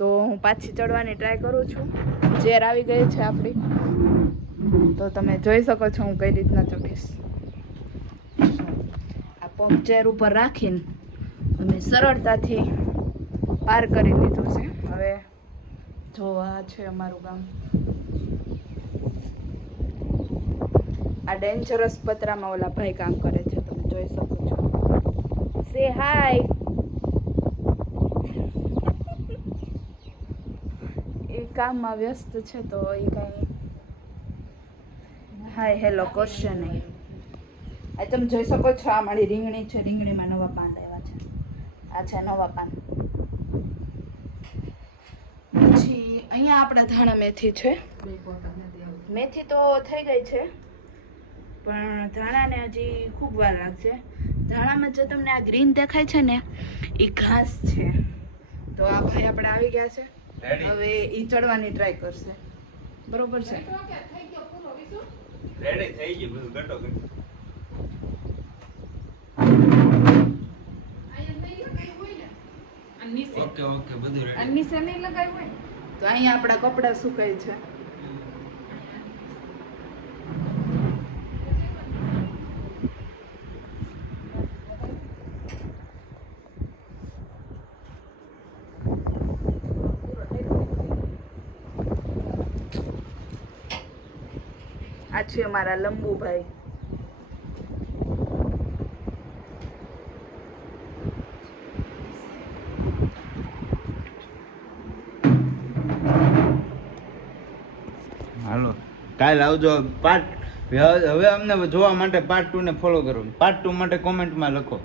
તો હું પાછી ચડવાની ટ્રાય કરું છું. ચેર આવી ગઈ છે આપણી, તો તમે જોઈ શકો છો હું કઈ રીતના ચડીશ. આ પગ ચેર ઉપર રાખીને અમે સરળતાથી પાર કરી લીધું છે. હવે જો આ છે અમારું ગામ. આ ડેન્જરસ પતરામાં ઓલા ભાઈ કામ કરે છે, તમે જોઈ શકો છો. સે હાય. એ કામમાં વ્યસ્ત છે તો એ કઈ હાય હેલો કરશે નહીં. આ તમે જોઈ શકો છો આ મારી રીંગણી છે. રીંગણીમાં નવા પાન આવ્યા છે. આ છે નવા પાન. પછી અહીંયા આપણા ધાણા મેથી છે. મેથી તો થઈ ગઈ છે, પણ ધાણાને હજી ખૂબ વાર લાગશે. ધાણામાં જે તમને આ ગ્રીન દેખાય છે ને એ ઘાસ છે. તો આ ભાઈ આપણે આવી ગયા છે. હવે ઈ ચડવાની ટ્રાય કરશે. બરોબર છે. રેડી થઈ ગયું બધું કટો કટો. ઓકે ઓકે બધું રેડી. અન્ની સે નહીં લગાવ્યું હોય તો અહીંયા આપણા કપડા સુકાય છે. આ છે અમારા લંબુભાઈ. હાલો કાલ આવજો. પાર્ટ હવે અમને જોવા માટે પાર્ટ 2 ને ફોલો કરો. પાર્ટ 2 માટે કોમેન્ટમાં લખો.